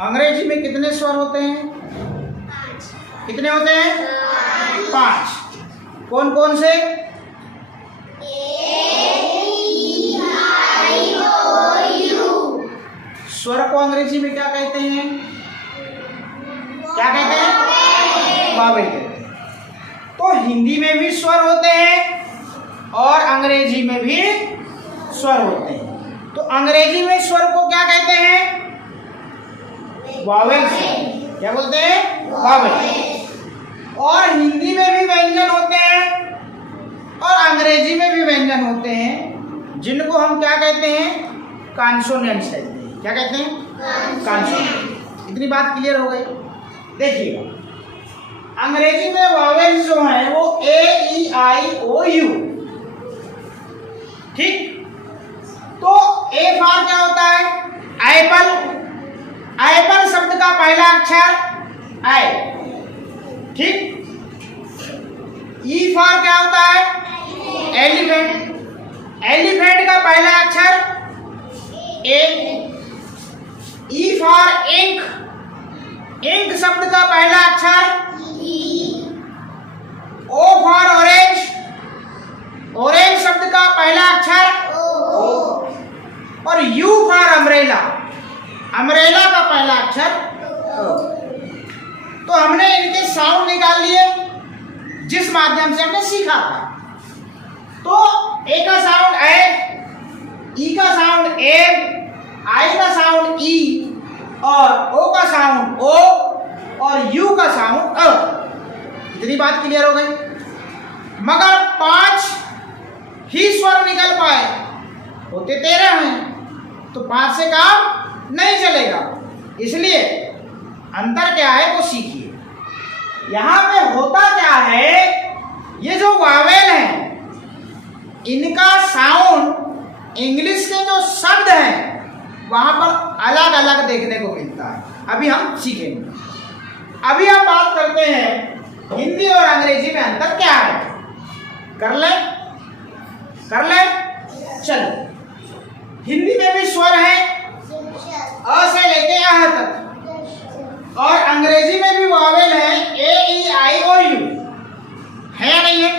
अंग्रेजी में कितने स्वर होते हैं? कितने होते हैं? 5। कौन कौन से? स्वर को अंग्रेजी में क्या कहते हैं? क्या कहते हैं? वावेल कहते हैं। तो हिंदी में भी स्वर होते हैं और अंग्रेजी में भी स्वर होते हैं। तो अंग्रेजी में स्वर को क्या कहते हैं? वावेल। क्या बोलते हैं? वावेल। और हिंदी में भी व्यंजन होते हैं और अंग्रेजी में भी व्यंजन होते हैं, जिनको हम क्या कहते हैं? कॉन्सोनेंट्स कहते हैं। क्या कहते हैं? कॉन्सोनेंट। इतनी बात क्लियर हो गई। देखिएगा, अंग्रेजी में वावेल्स जो हैं वो A-E-I-O-U। ठीक। तो ए फॉर क्या होता है? एप्पल। एप्पल शब्द का पहला अक्षर आई। ठीक। ई फॉर क्या होता है? एलिफेंट। एलिफेंट का पहला अक्षर A. E for ink. Ink शब्द का पहला अक्षर E. O for orange. Orange शब्द का पहला अक्षर ओ। और यू फॉर अम्ब्रेला। अम्ब्रेला का पहला अक्षर ओ। तो हमने इनके साउंड निकाल लिए जिस माध्यम से हमने सीखा था। तो ए का साउंड ए, ई का साउंड ए, आई का साउंड ई, और ओ का साउंड ओ, और यू का साउंड अ। इतनी बात क्लियर हो गई। मगर 5 ही स्वर निकल पाए, होते 13 हैं, तो 5 से काम नहीं चलेगा। इसलिए अंतर क्या है वो सीखिए। यहां पे होता क्या है, ये जो वावेल है इनका साउंड इंग्लिश के जो शब्द हैं वहां पर अलग अलग देखने को मिलता है। अभी हम सीखेंगे। अभी हम बात करते हैं हिंदी और अंग्रेजी में अंतर क्या है। कर ले चलो। हिंदी में भी स्वर है अ से लेके यहाँ तक, और अंग्रेजी में भी वावेल है A-E-I-O-U। है या नहीं है?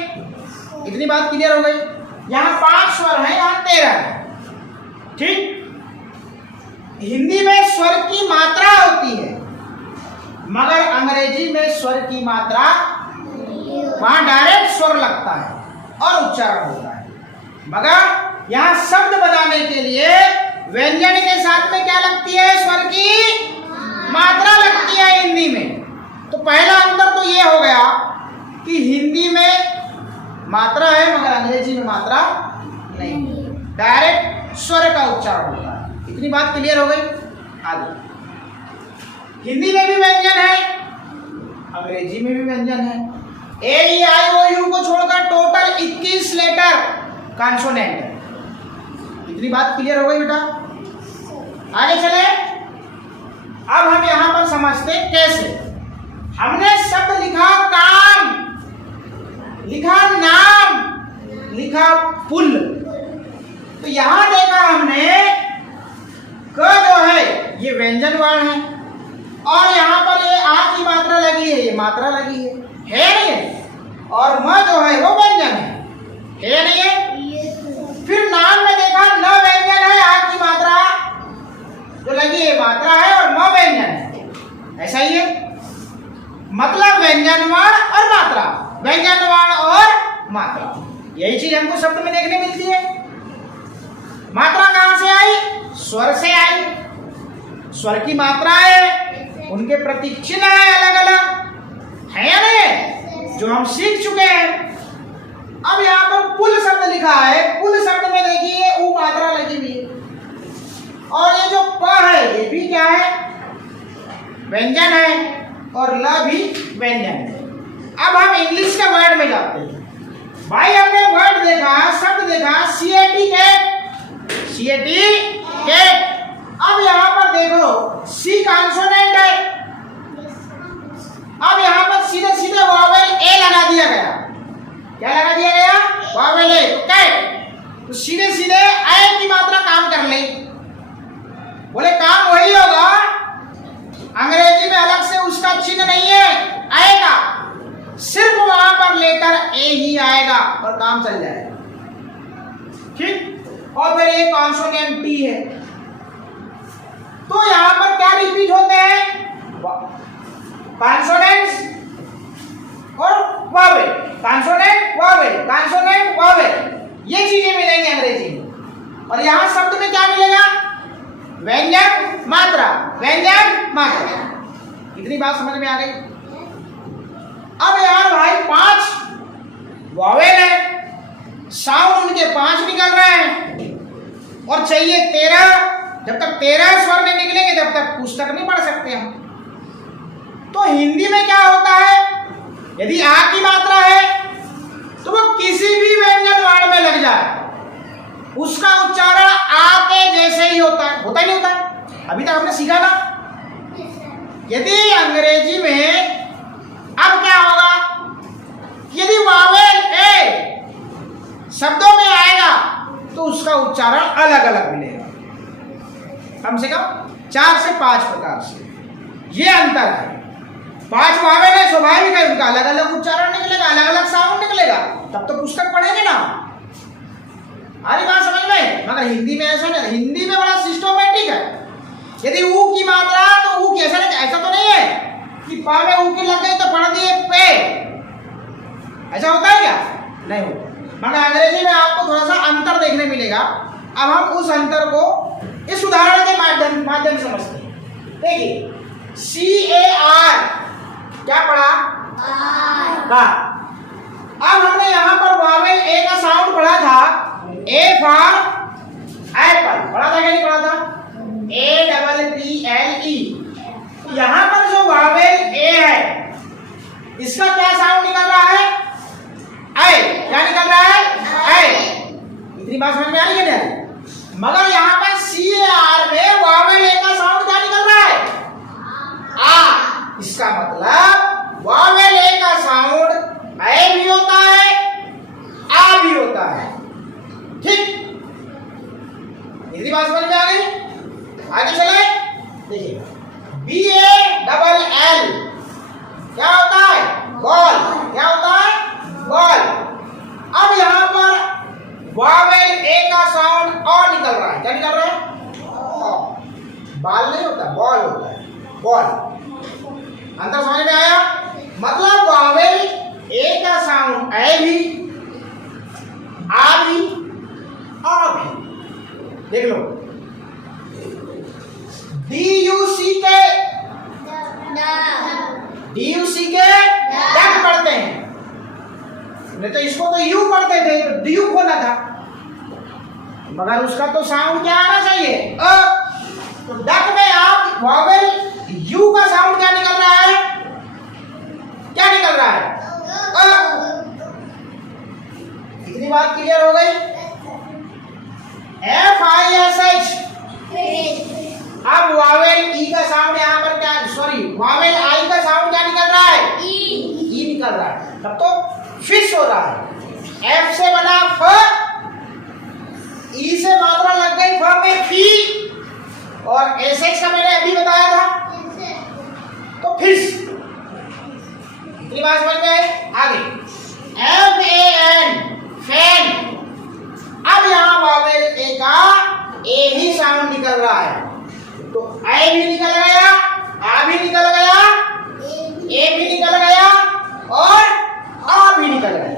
इतनी बात क्लियर हो गई। यहाँ 5 स्वर है, यहाँ 13 है। ठीक। हिंदी में स्वर की मात्रा होती है, मगर अंग्रेजी में स्वर की मात्रा वहां डायरेक्ट स्वर लगता है और उच्चारण होता है। मगर यहाँ शब्द बनाने के लिए व्यंजन के साथ में क्या लगती है? स्वर की मात्रा लगती है हिंदी में। तो पहला अंतर तो ये हो गया कि हिंदी में मात्रा है मगर अंग्रेजी में मात्रा नहीं, डायरेक्ट स्वर का उच्चारण होता है। इतनी बात क्लियर हो गई। आगे हिंदी में भी व्यंजन है, अंग्रेजी में भी व्यंजन है। A-E-I-O-U को छोड़कर टोटल 21 लेटर कॉन्सोनेंट है। इतनी बात क्लियर हो गई बेटा। आगे चले। अब हम यहां पर समझते कैसे। हमने शब्द लिखा काम, लिखा नाम, लिखा पुल। तो यहां देखा हमने क जो है ये व्यंजन वर्ण है, और यहाँ पर ये आ की मात्रा लगी है, ये मात्रा लगी है नहीं है? और म जो है वो व्यंजन है नहीं है? फिर नाम में देखा न व्यंजन है, आ की मात्रा जो लगी है मात्रा है, और म व्यंजन है। ऐसा ही है, मतलब व्यंजन वर्ण और मात्रा, व्यंजन वर्ण और मात्रा, यही चीज हमको शब्द में देखने मिलती है। मात्रा कहां से आई? स्वर से आई। स्वर की मात्राएं, उनके प्रतीक चिन्ह है अलग अलग, है या नहीं? जो हम सीख चुके हैं। अब यहाँ पर पुल शब्द लिखा है। पुल शब्द में देखिए ऊ मात्रा लगी हुई है, और ये जो प है ये भी क्या है? व्यंजन है, और ल भी व्यंजन है। अब हम इंग्लिश के वर्ड में जाते हैं। भाई हमने वर्ड देखा, शब्द देखा CAT कैट, CAT कैट। अब यहाँ पर देखो सी कॉन्सोनेंट है। अब यहाँ पर सीधे सीधे वावेल ए लगा दिया गया। क्या लगा दिया गया? वावेल ए। कैट। तो सीधे सीधे ए की मात्रा काम कर ले। बोले काम वही होगा काम चल जाएगा। ठीक, और फिर ये कॉन्सोनेंट टी है। तो यहां पर क्या रिपीट होते हैं? कॉन्सोनेंट्स और Wavell, consonant Wavell, consonant Wavell, ये चीजें मिलेंगी अंग्रेजी में। और यहां शब्द में क्या मिलेगा? व्यंजन मात्रा, व्यंजन मात्रा। इतनी बात समझ में आ गई? अब यार भाई 5 वावेल है, साउंड उनके 5 निकल रहे हैं और चाहिए 13। जब तक 13 स्वर नहीं निकलेंगे तब तक पुस्तक नहीं पढ़ सकते हम। तो हिंदी में क्या होता है, यदि आ की मात्रा है तो वो किसी भी व्यंजन वर्ण में लग जाए, उसका उच्चारण आ के जैसे ही होता है। होता ही नहीं होता है, अभी तक हमने सीखा ना। यदि अंग्रेजी में अब क्या होगा, यदि वावेल ए शब्दों में आएगा तो उसका उच्चारण अलग अलग मिलेगा, कम से कम 4 से 5 प्रकार से। ये अंतर है। 5 वावेल है, स्वाभाविक है, उनका अलग अलग उच्चारण निकलेगा, अलग अलग साउंड निकलेगा, तब तो पुस्तक पढ़ेंगे ना। आ रही बात समझ में? मगर हिंदी में ऐसा नहीं, हिंदी में बड़ा सिस्टमैटिक है। यदि ऊ की मात्रा तो ऊ की ऐसा नहीं, ऐसा तो नहीं है कि पा में ऊ की लग गई तो पढ़ दिए पे, ऐसा होता है क्या? नहीं होता। मगर अंग्रेजी में आपको थोड़ा सा अंतर देखने मिलेगा। अब हम उस अंतर को इस उदाहरण के माध्यम से समझते हैं। देखिए, CAR क्या पढ़ा? का। अब हमने यहां पर वावेल ए का साउंड पढ़ा था, ए फॉर एप्पल, पढ़ा था क्या नहीं पढ़ा था? APPLE। यहां पर जो वावेल ए है, इसका क्या साउंड निकल रहा है? ऐ। क्या निकल रहा है? ऐ। इतनी बात समझ में आ रही है क्या? मगर यहां पर CAR में वावेल ए का साउंड क्या निकल रहा है? आ। इसका मतलब वावेल ए का साउंड ऐ भी होता है, आ भी होता है। ठीक, इतनी बात समझ में आ गई? आगे चले। देखिए, BALL क्या होता है? बॉल। क्या होता है? बॉल। अब यहां पर वावेल ए का साउंड और निकल रहा है। क्या निकल रहा है? बाल नहीं होता, बॉल होता है, बॉल। अंतर समझ में आया? मतलब वावेल ए का साउंड ऐ भी, आ भी, आ भी। देख लो, DUCK डक पढ़ते हैं, नहीं तो इसको तो यू पढ़ते थे, तो ड्यूक होना था। मगर उसका तो साउंड क्या आना चाहिए? अ। तो डक में आप वावेल यू का साउंड क्या निकल रहा है? क्या निकल रहा है? अ। इतनी बात क्लियर हो गई? FISH। अब वावेल ई का साउंड यहाँ पर क्या, सॉरी वावेल आई का साउंड क्या निकल रहा है? ई निकल रहा है, तब तो फिश हो रहा है। F से बना फ, ई से मात्रा लग गई फ में फी, और SH का मैंने अभी बताया था, तो फिश। इतनी बात समझ में आई? आगे FAN फैन। अब यहाँ वावेल ए का ए ही साउंड निकल रहा है, तो ऐ भी निकल गया, आ भी निकल गया, ए भी निकल गया और आ भी निकल गया।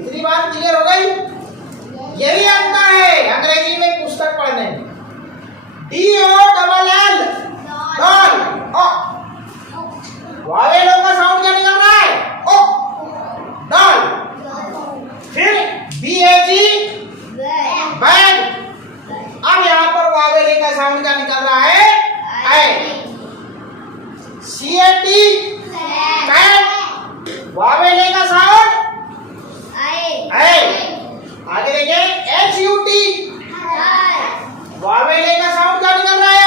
इतनी बात क्लियर हो गई? यही अंतर है अंग्रेजी में पुस्तक पढ़ने में। DOLL डॉल, ओ। वावेलों का साउंड क्या निकल रहा है? ओ, डॉल। फिर BAG बैग। अब यहाँ पर वावेल ए का साउंड क्या निकल रहा है? ऐ। CAT cat. वावेल ए का साउंड ऐ। आगे देखिए, HUT वावेल ए का साउंड क्या निकल रहा है?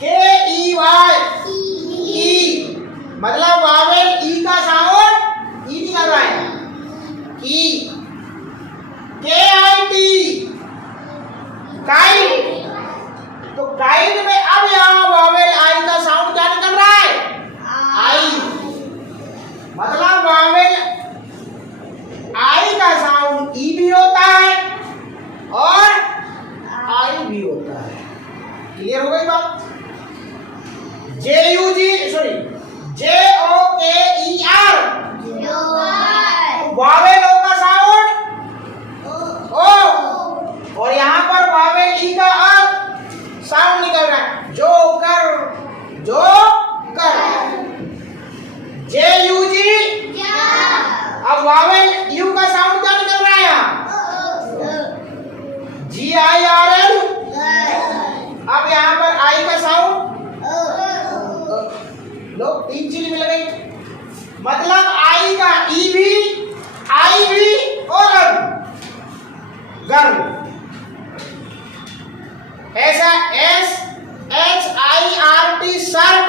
KEY ई। मतलब वावेल ई का साउंड ई निकल रहा है, ई। KIT kite. तो काइट में अब यहाँ वावेल आई का साउंड क्या निकल रहा है? आई। मतलब वावेल भी होता है। क्लियर हो गई बात? JUG सॉरी JOKER वावेल ओ का साउंड ओ, और यहाँ पर वावेल ई का साउंड निकल रहा है जोकर, जोकर। JUG अब वावेल यू का साउंड क्या निकल रहा है यहाँ GIRL। अब यहाँ पर आई का साउंड लो, 3 चीज मिल गई, मतलब आई का ई भी और गर्ल। ऐसा SHIRT शर्ट,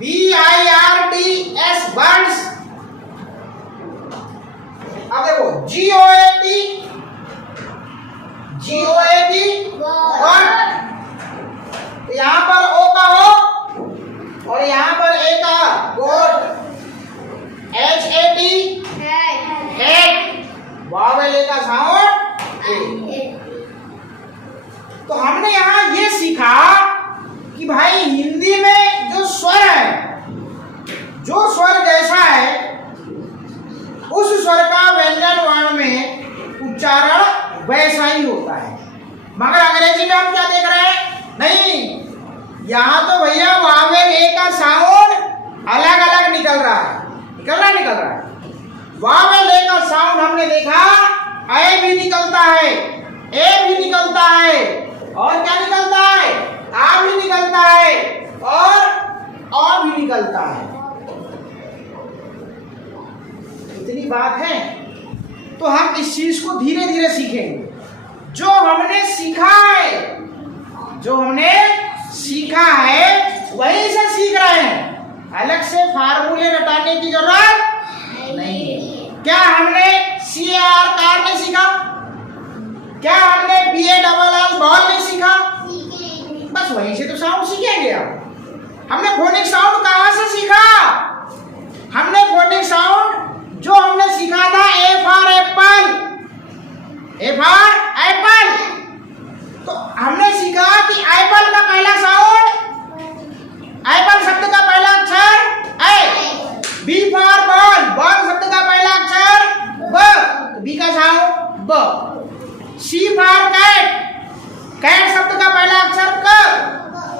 BIRDS बर्ड्स। अब देखो GOAT बर्ड, यहाँ पर ओ का हो और यहाँ पर ए का गोट। HAT हेड, वावेल ए का साउंड ए। तो हमने यहाँ ये सीखा कि भाई हिंदी में जो स्वर है, जो स्वर जैसा है उस स्वर का व्यंजन वर्ण में उच्चारण वैसा ही होता है। मगर अंग्रेजी में हम क्या देख रहे हैं? नहीं, यहाँ तो भैया वावेल ए का साउंड अलग अलग निकल रहा है, निकल रहा है। वावेल ए का साउंड हमने देखा ए भी निकलता है, ए भी निकलता है, और क्या निकलता है? आ भी निकलता है और अ भी निकलता है। इतनी बात है। तो हम इस चीज को धीरे धीरे सीखेंगे। जो हमने सीखा है वहीं से सीख रहे हैं, अलग से फार्मूले रटाने की जरूरत नहीं है। क्या हमने CAR कार नहीं सीखा? क्या हमने BALL बॉल नहीं सीखा? बस वहीं से तो साउंड सीखेंगे। अब हमने फोनिक साउंड कहाँ से सीखा? हमने फोनिक साउंड जो हमने सीखा था A फॉर एप्पल, तो हमने सीखा कि एप्पल का पहला साउंड, एप्पल शब्द का पहला अक्षर ए। B फॉर बॉल शब्द का पहला अक्षर ब, B का साउंड ब। C फॉर कैट शब्द का पहला अक्षर क,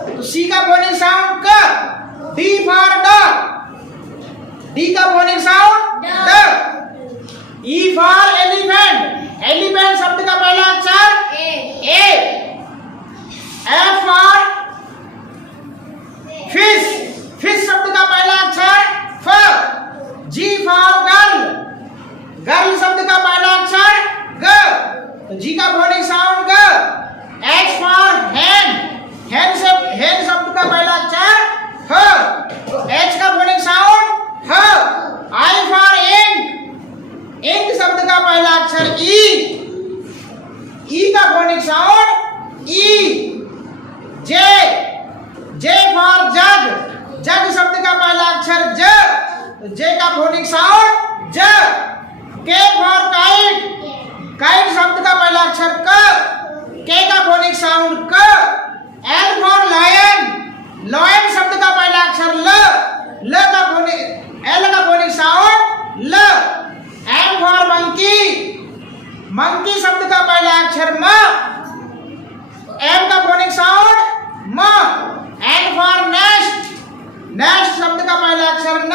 तो C का फोनिक साउंड क। D फॉर डॉग, D का फोनिक साउंड ड। E फॉर एलिफेंट शब्द का पहला अक्षर ए। F फॉर फिश शब्द का पहला अक्षर फ। G फॉर गर्ल शब्द का पहला अक्षर ग, तो G का फोनिक साउंड ग। H फॉर हेन शब्द का पहला अक्षर ह, तो H का फोनिक साउंड ह। I फॉर इंक शब्द का पहला अक्षर ई का phonic sound E. J for jug शब्द का पहला अक्षर ज, तो जे का फोनिक साउंड ज। के फॉर काइट शब्द का पहला अक्षर क, के का फोनिक साउंड क। एल फॉर लॉयन शब्द का पहला अक्षर ल का फोनिक साउंड ल। एम फॉर मंकी शब्द का पहला अक्षर म, एम का फोनिक साउंड म। एन फॉर नेस्ट शब्द का पहला अक्षर न,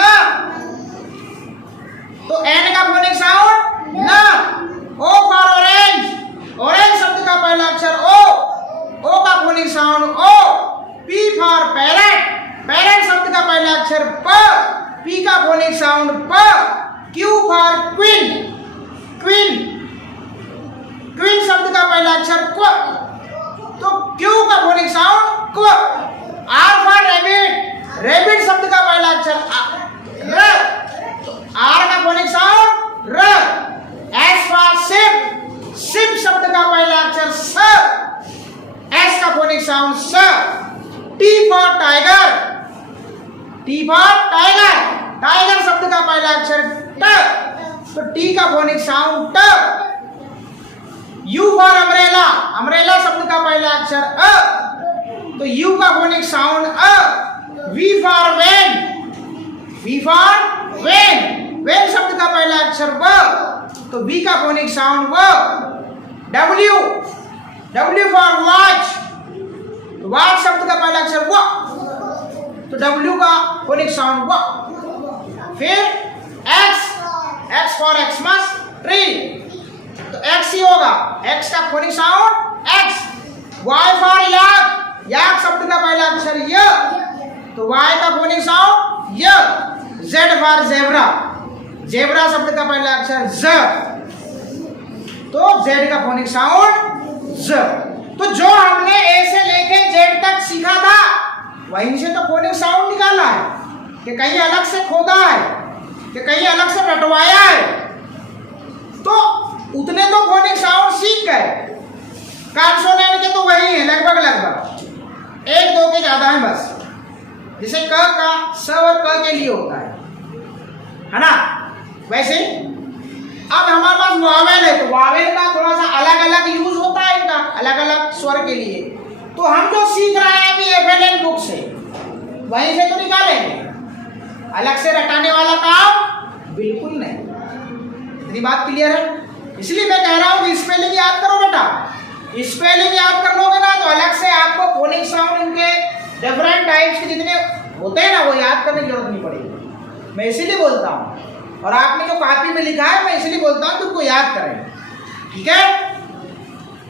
तो एन का फोनिक साउंड न। ओ फॉर ऑरेंज शब्द का पहला अक्षर ओ का फोनिक साउंड ओ। पी फॉर पैरेट शब्द का पहला अक्षर प, पी का फोनिक साउंड प। क्यू फॉर क्वीन शब्द का पहला अक्षर क्व, तो क्यू का फोनिक साउंड क्व। आर फॉर रैबिट शब्द का पहला अक्षर र, आर का फोनिक साउंड र। एस फॉर शिप शब्द का पहला अक्षर स, एस का फोनिक साउंड स। टी फॉर टाइगर शब्द का पहला अक्षर ट, तो टी का फोनिक साउंड ट। यू फॉर अम्ब्रेला शब्द का पहला अक्षर अ, तो यू का फोनिक साउंड अ। V for van, V for van, van शब्द का पहला अक्षर व, तो वी का फोनिक साउंड व। W, W for watch, watch शब्द का पहला अक्षर व, तो डब्ल्यू का फोनिक साउंड व। फिर X, X for Xmas tree, तो एक्स ही होगा, एक्स का phonic sound X. Y for yak, yak शब्द का पहला अक्षर य, तो वाई का फोनिक साउंड य। जेड फॉर जेब्रा, जेब्रा शब्द का पहला अक्षर ज, तो जेड का फोनिक साउंड ज। तो जो हमने ए से लेके जेड तक सीखा था वहीं से तो फोनिक साउंड निकाला है, कि कहीं अलग से खोदा है, कि कहीं अलग से रटवाया है, तो उतने तो फोनिक साउंड सीख गए। कॉन्सोनेंट के तो वही है लगभग लगभग, एक दो के ज्यादा है बस, जैसे क का स और क के लिए होता है ना। वैसे अब हमारे पास वावेल है, तो वावेल का थोड़ा सा अलग अलग यूज होता है इनका, अलग अलग स्वर के लिए। तो हम जो सीख रहे हैं अभी एफएलएन बुक से, वहीं से तो निकालेंगे, अलग से रटाने वाला काम बिल्कुल नहीं। इतनी बात क्लियर है? इसलिए मैं कह रहा हूँ कि स्पेलिंग याद करो बेटा, स्पेलिंग याद कर लोगे ना तो अलग से आपको फोनिक साउंड इनके डिफरेंट टाइप्स के जितने होते हैं ना वो याद करने की जरूरत नहीं पड़ेगी। मैं इसीलिए बोलता हूँ, और आपने जो कॉपी में लिखा है मैं इसलिए बोलता हूँ कि उनको याद करें, ठीक है।